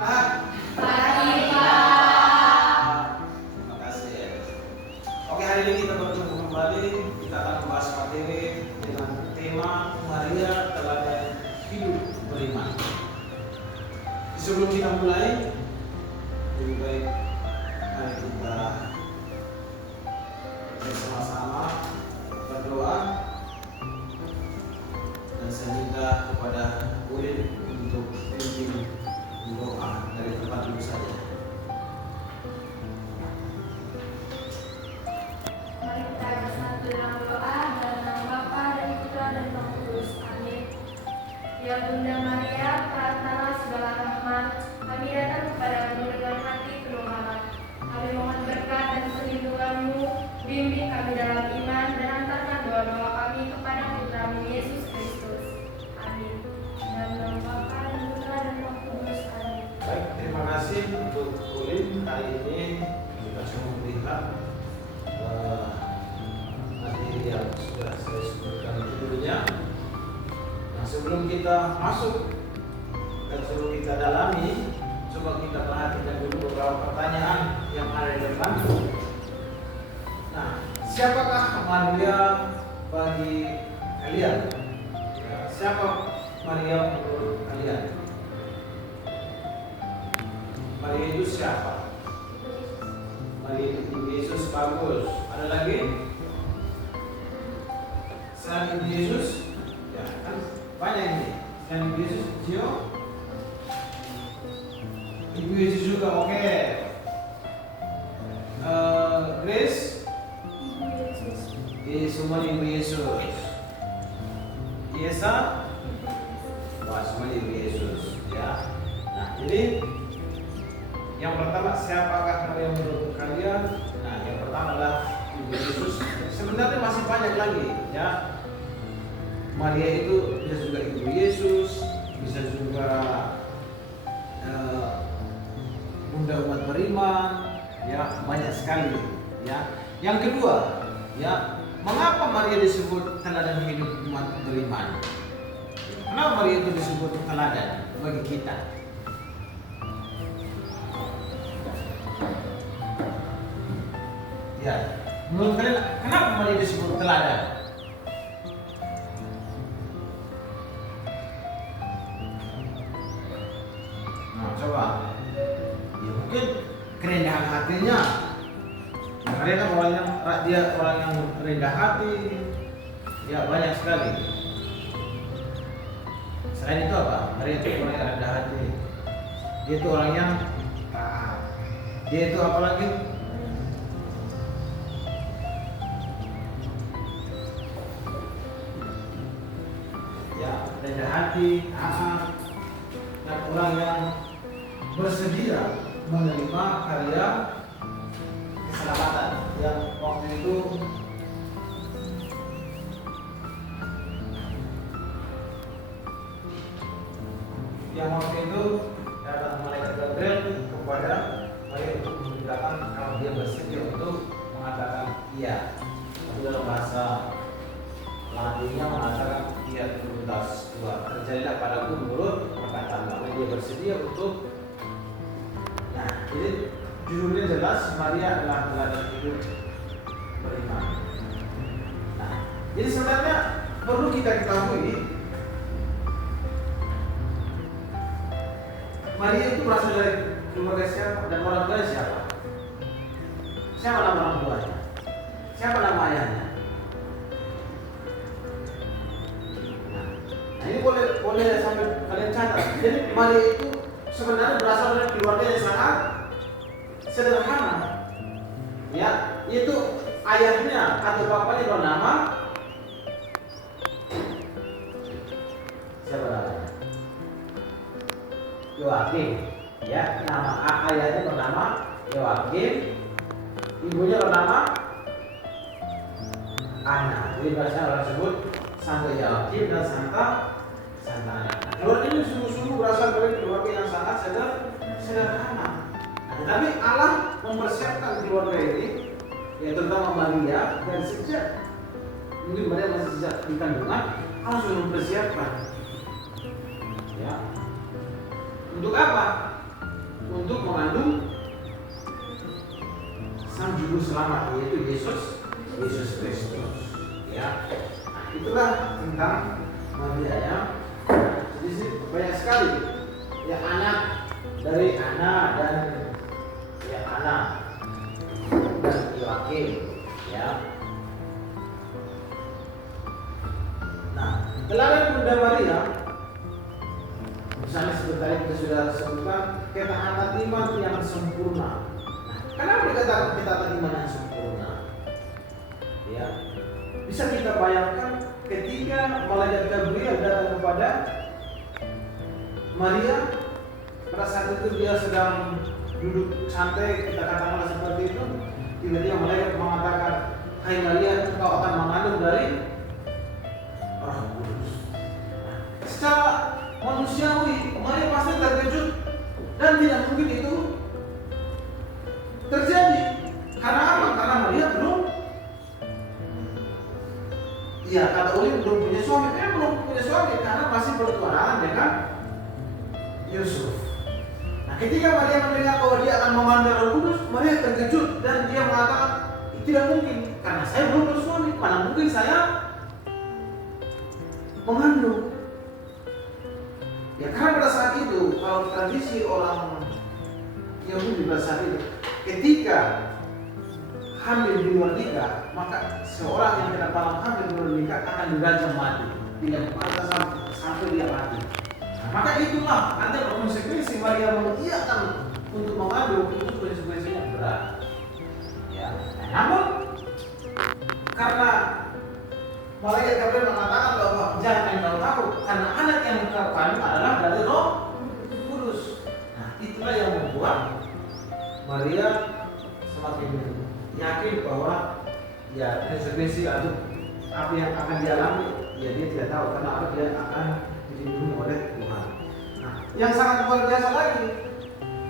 Pagi, Pak. Terima kasih. Oke, hari ini kita bertemu kembali. Kita akan membahas materi dengan tema Maria Teladan Hidup Beriman. Sebelum kita mulai, lebih baik mari kita bersama-sama berdoa dan saya minta kepada Ulin untuk pimpin doa dari tempat dulu saja. Mari kita bersatu dalam doa dalam nama Bapa dan Putra dan Roh Kudus. Amin. Ya Bunda Maria, perantara segala rahmat, kami datang kepadamu dengan hati penuh harap. Kami mohon berkat dan perlindungan-Mu, bimbing kami dalam iman dan antarkan doa-doa kami kepada Putra-Mu Yesus Kristus. Amin. Dalam nama Bapa dan Putra dan Roh Kudus. Amin. Baik, terima kasih untuk Ulin. Hari ini kita semua melihat materi yang sudah saya sebutkan dulunya. Nah, sebelum kita masuk dan sebelum kita dalami, coba kita perhatikan dulu beberapa pertanyaan yang ada di depan. Nah, siapakah Maria bagi kalian? Siapa Maria menurut kalian? Maria itu siapa? Maria itu Yesus, bagus. Ada lagi? Selain Yesus, ya kan banyak ini. Selain Yesus, Gio, Ibu Yesus juga, oke. Grace, semua Ibu Yesus. Yesa, wah semua Ibu Yesus, ya. Nah, jadi yang pertama, siapakah Maria menurut kalian? Nah, yang pertama adalah Ibu Yesus. Sebenarnya masih banyak lagi, ya. Maria itu bisa juga Ibu Yesus, bisa juga Bunda umat beriman, ya banyak sekali, ya. Yang kedua, ya, mengapa Maria disebut teladan hidup umat beriman? Kenapa Maria itu disebut teladan bagi kita? Ya, menurut kalian kenapa Maria disebut teladan? Nah, coba. Ya mungkin kerendahan hatinya. Maria kan dia orang yang rendah hati. Ya banyak sekali. Selain itu apa? Maria itu orang yang rendah hati. Dia itu orang yang taat. Dia itu apa lagi? Rendah hati, taat, dan orang yang bersedia menerima karya keselamatan yang waktu itu datang malaikat Gabriel kepada Maria untuk memberitakan kalau dia bersedia untuk mengatakan iya. Itu dalam bahasa Latinnya mengatakan ia tuntas dua, terjadilah padaku menurut perkataan bahwa dia bersedia untuk. Nah, jadi judulnya jelas, Maria adalah teladan hidup beriman. Nah, jadi sebenarnya perlu kita ketahui Maria itu berasal dari keluarga siapa dan orang tuanya siapa? Siapa nama orang tuanya? Siapa nama ayahnya? Nah, ini boleh sampai kalian catat. Jadi Maria itu sebenarnya berasal dari keluarga yang sangat sederhana. Ya, itu ayahnya atau bapaknya bernama siapa namanya? Yoakim. Ya, nama ayahnya bernama Yoakim, ibunya bernama Ana. Jadi bahasa orang sebut Santa Yoakim dan Santa Ana. Nah, keluarga ini sungguh-sungguh berasal dari keluarga yang sangat sederhana. Nah, tapi Allah mempersiapkan keluarga ini, ya terutama Maria, dan sejak mungkin Maria masih sejak di kandungan, Allah sudah mempersiapkan. Ya, untuk apa? untuk mengandung sang juru selamat, yaitu Yesus Kristus. Ya, nah, itulah tentang Maria ya. Jadi banyak sekali ya, anak dari Ana dan Yoakim ya. Nah, teladan Bunda Maria misalnya seperti tadi kita sudah sebutkan, ketaatan iman yang sempurna. Nah, kenapa dikatakan ketaatan iman yang sempurna? Ya, bisa kita bayangkan ketika malaikat Gabriel datang kepada Maria, pada saat itu dia sedang duduk santai, kita katakanlah seperti itu. Tiba-tiba malaikat mengatakan, "Hai Maria, engkau akan mengandung dari Roh Kudus." Secara manusiawi, Maria pasti terkejut dan tidak mungkin itu terjadi. Karena apa? Karena Maria belum, ya kata Ulin belum punya suami. Belum punya suami karena masih bertunangan dengan Yusuf. Nah, ketika Maria mendengar bahwa dia akan mengandung Roh Kudus, Maria terkejut dan dia mengatakan, tidak mungkin, karena saya belum bersuami. Mana mungkin saya mengandung? Ya karena pada saat itu, kalau tradisi orang Yahudi pada saat itu, ketika hamil di luar nikah, maka seorang yang tidak paham hamil di luar nikah akan dirajam mati, tidak pantas sampai dia mati. Nah, maka itulah nanti konsekuensi Maria mengiyakan untuk mengandung, itu konsekuensinya berat. Ya, namun karena malaikat Gabriel mengatakan bahwa jangan engkau takut, karena anak yang engkau kandung adalah dari Roh Kudus. Nah, itulah yang membuat Maria semakin yakin bahwa ya konsekuensi atau apa yang akan dialami, ya dia tidak tahu karena apa, dia akan dilindungi oleh Tuhan. Nah, yang sangat luar biasa lagi,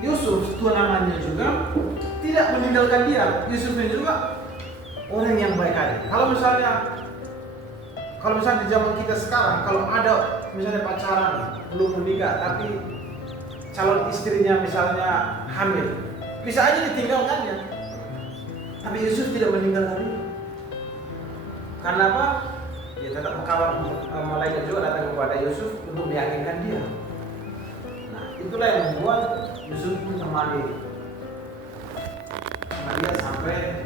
Yusuf tunangannya juga tidak meninggalkan dia. Yusuf ini juga orang yang baik hati. Kalau misalnya di zaman kita sekarang, kalau ada misalnya pacaran belum menikah tapi calon istrinya misalnya hamil, bisa aja ditinggalkannya. Tapi Yusuf tidak meninggalkan itu. Karena apa? Dia tetap kawan malaikat juga datang kepada Yusuf untuk meyakinkan dia. Nah, itulah yang membuat Yusuf menemani Maria sampai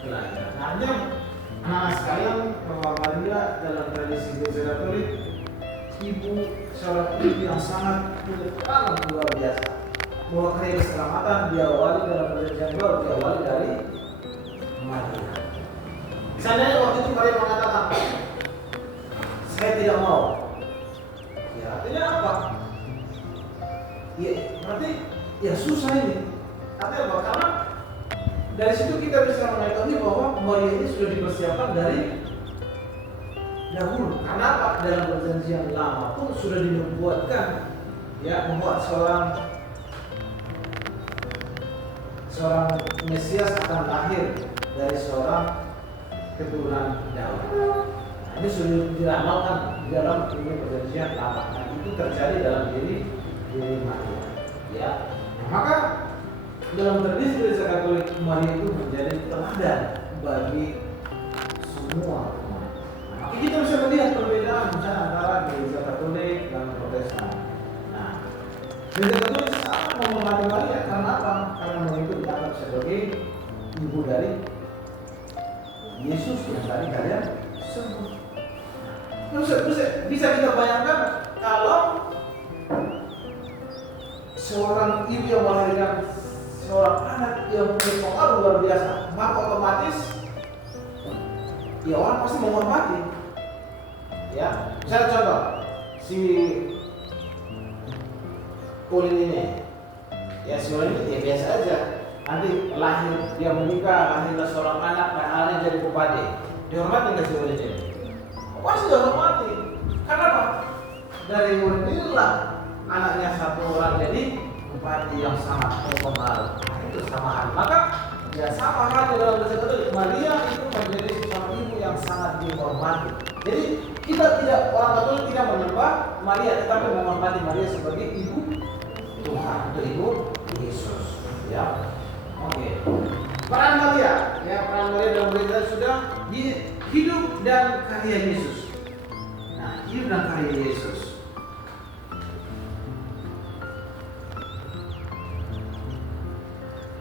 kelahiran. Nah, anak-anak sekalian, bahwa Maria dalam tradisi Gereja Katolik, seorang ibu yang sangat luar biasa. Bahwa karya keselamatan diawali dalam perjanjian baru, diawali dari Maria. Misalnya waktu itu Maria mengatakan, saya tidak mau. Ya artinya apa? Ya berarti ya susah ini. Artinya apa? Karena dari situ kita bisa mengetahui bahwa Maria ini sudah dipersiapkan dari dahulu. Karena apa? Dalam perjanjian lama pun sudah dinubuatkan ya bahwa seorang Mesias akan lahir dari seorang keturunan Daud. Nah, ini sudah diramalkan di dalam perjanjian lama. Nah, itu terjadi dalam diri Maria. Ya, nah, maka dalam tradisi Gereja Katolik, Maria itu menjadi teladan bagi semua umat. Nah, kita bisa melihat perbedaan misalnya antara Gereja Katolik dan Protestan. Nah, Gereja Katolik sangat menghormati Maria karena apa? Karena Maria itu dianggap sebagai ibu dari Yesus yang tadi kalian sebut. Bisa kita bayangkan kalau seorang ibu yang melahirkan seorang anak yang punya pengaruh luar biasa, maka otomatis ya orang pasti menghormati. Ya, misalnya contoh si Colin ini, ya si Colin ini ya biasa aja. Nanti lahir, dia menikah, lahirlah seorang anak, dan anaknya jadi bupati. Dihormati nggak si Colin ini? Pasti dihormati. Karena apa? Dari inilah anaknya satu orang jadi bupati yang sangat berpengaruh. Nah, itu sama hal. Maka ya sama hal dalam Gereja Katolik, Maria itu menjadi seorang ibu yang sangat dihormati. Jadi kita tidak, orang Katolik tidak menyembah Maria, tetapi menghormati Maria sebagai ibu Tuhan, untuk Ibu Yesus. Ya, oke. Peran Maria, ya peran Maria dalam berita sudah di hidup dan karya Yesus. Nah, hidup dan karya Yesus.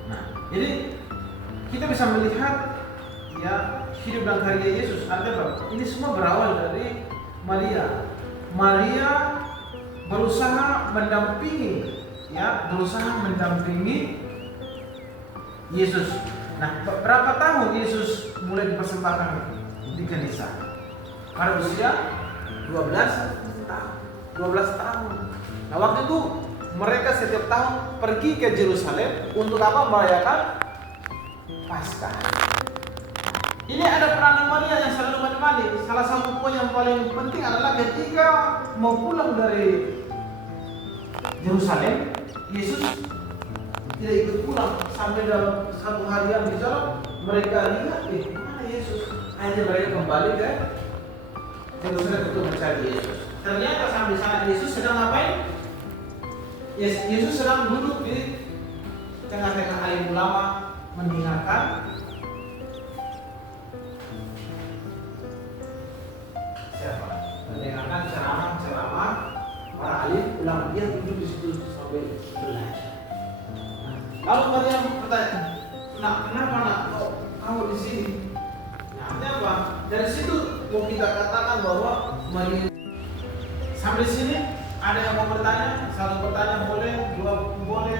Nah, jadi kita bisa melihat ya hidup dan karya Yesus. Artinya ini semua berawal dari Maria. Maria berusaha mendampingi Yesus. Nah, berapa tahun Yesus mulai dipersembahkan di kanisa? Pada usia 12 tahun. Nah, waktu itu mereka setiap tahun pergi ke Yerusalem untuk apa? Merayakan Paskah. Ini ada peranan Maria yang selalu menemani. Salah satu poin yang paling penting adalah ketika mau pulang dari Yerusalem, Yesus tidak ikut pulang sampai dalam satu harian di jalan. Mereka lihat, mana Yesus? Akhirnya mereka kembali ke Yerusalem untuk mencari Yesus. Ternyata sampai saat Yesus sedang ngapain? Yesus sedang duduk di tengah-tengah alim ulama mendengarkan ceramah para alim ulama. Dia duduk di situ sambil belajar. Lalu Maria bertanya, "Nak, kenapa nak kamu di sini?" Nah, apa? Dari situ mau kita katakan bahwa Maria sampai sini ada yang mau bertanya? Satu pertanyaan boleh, dua boleh.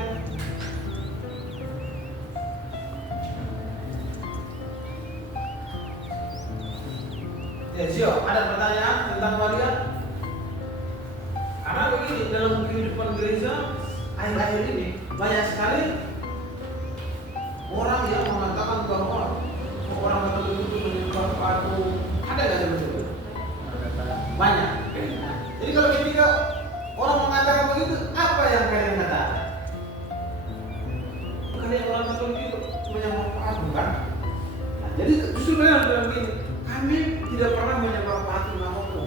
Ya, Zio, ada pertanyaan tentang Maria? Karena begini, dalam kehidupan gereja akhir-akhir ini banyak sekali orang yang mengatakan bahwa orang Katolik itu menyembah patung. Ada nggak seperti itu? Banyak. Jadi kalau ketika orang mengatakan begitu, apa yang kalian katakan? Kalian orang Katolik itu menyembah patung kan? Nah, jadi justru kalian harus bilang begini, kami tidak pernah menyembah patung apapun.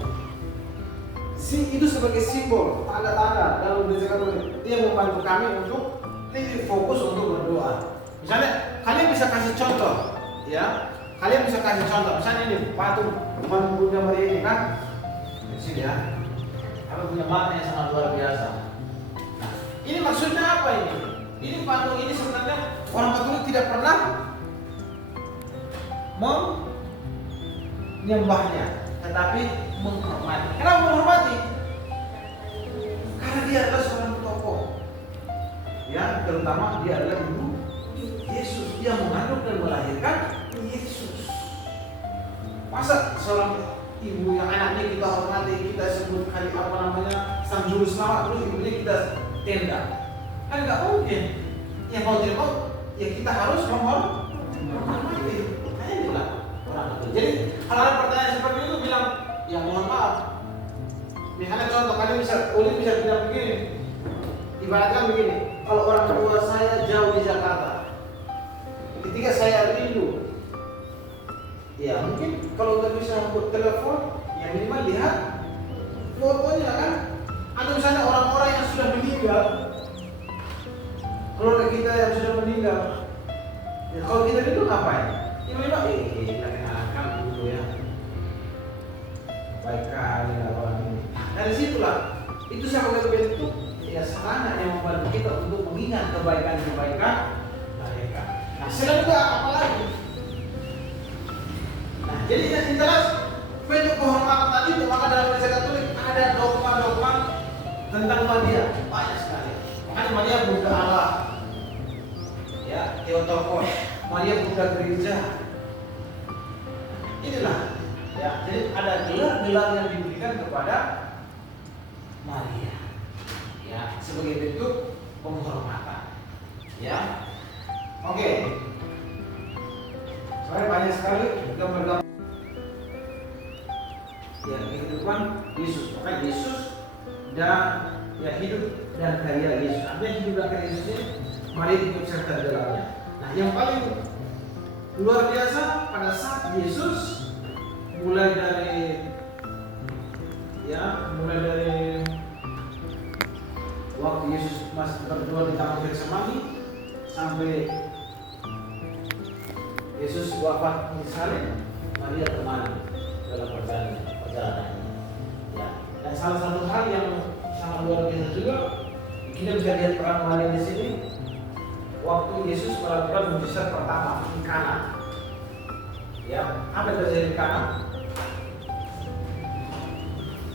Itu sebagai simbol, tanda-tanda dalam gereja Katolik. Dia membantu kami untuk lebih fokus untuk berdoa. Misalnya, kalian bisa kasih contoh, ya. Kalian bisa kasih contoh. Misalnya ini patung Bunda Maria ini kan, di sini ya. Kami punya makna yang sangat luar biasa. Nah, ini maksudnya apa ini? Ini patung ini sebenarnya orang Katolik tidak pernah menyembahnya, tetapi menghormati. Kenapa menghormati? Karena dia adalah seorang tokoh. Ya, terutama dia adalah ibu Yesus. Dia mengandung dan melahirkan Yesus. Masa seorang ibu yang anaknya kita hormati, kita sebut kali apa namanya sang juru selamat, terus ibunya kita tenda? Kan nggak mungkin. Ya mau tidak mau, ya kita harus menghormati. Hanya bilang orang itu. Jadi kalau ada pertanyaan seperti itu bilang, ya mohon maaf. Misalnya contoh, kalian bisa bilang begini. Ibaratkan begini, kalau orang tua saya jauh di Jakarta, ketika saya rindu, ya mungkin kalau nggak bisa telepon, ya minimal lihat fotonya kan. Atau misalnya orang-orang yang sudah meninggal, keluarga kita yang sudah meninggal, ya kalau kita rindu ngapain? Ya minimal kenalkan dulu ya, baik kali orang ini. Dari situlah itu sebagai bentuk ya sarana yang membantu kita untuk mengingat kebaikan-kebaikan mereka. Nah, selain itu apa lagi? Nah, jadi yang jelas bentuk penghormatan tadi itu, maka dalam gereja Katolik ada dogma-dogma tentang Maria banyak sekali. Makanya Maria Bunda Allah, ya Theotokos, Maria Bunda Gereja. Inilah, ya. Jadi ada gelar-gelar yang diberikan kepada Maria, ya, sebagai bentuk penghormatan, ya. Oke. Soalnya banyak sekali gambar-gambar ya kehidupan Yesus. Maka Yesus dan ya hidup dan karya Yesus. Artinya hidup dan karya Yesus ini mari ikut serta di dalamnya. Nah, yang paling luar biasa pada saat Yesus mulai dari waktu waktu Yesus masih berdua di Taman Getsemani sampai Yesus wafat di salib, Maria temani dalam perjalanan ini. Ya. Dan salah satu hal yang sangat luar biasa juga, kita bisa lihat peran Maria di sini. Waktu Yesus melakukan mujizat pertama di Kana, ya, apa yang terjadi di Kana?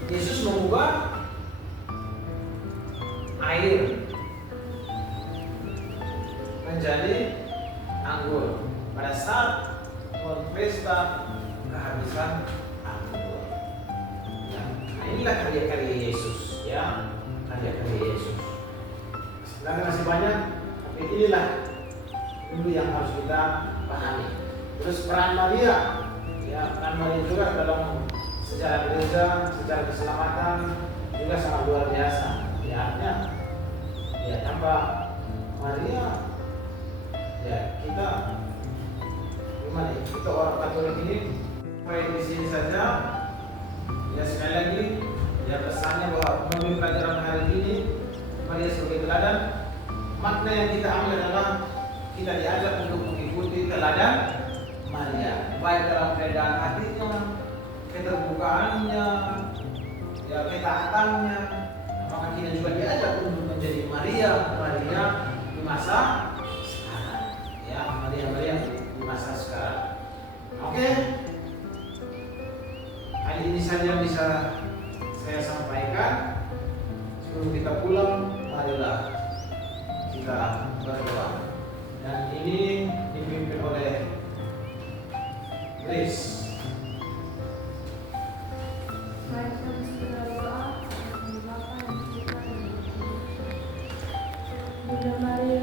Yesus mengubah air menjadi anggur pada saat pesta kehabisan anggur. Ya, nah inilah karya-karya Yesus, ya, karya-karya Yesus. Sebenarnya masih banyak, tapi inilah dulu yang harus kita pahami. Terus peran Maria, ya, peran Maria juga dalam sejarah gereja, sejarah keselamatan juga sangat luar biasa. Ya, artinya, ya, tanpa Maria, ya, kita gimana? Kita orang Katolik ini, sampai di sini saja. Ya, sekali lagi, ya, pesannya bahwa melalui pelajaran hari ini, Maria sebagai teladan. Makna yang kita ambil adalah kita diajak untuk mengikuti teladan Maria, baik dalam keadaan hatinya, keterbukaannya, ya, ketaatannya. Maka kita juga diajak untuk menjadi Maria di masa sekarang, ya, Maria di masa sekarang. Oke, hal ini saja yang bisa saya sampaikan. Sebelum kita pulang, marilah kita berdoa. Dan ini dipimpin oleh Grace. Mari kita berdoa. Bunda Maria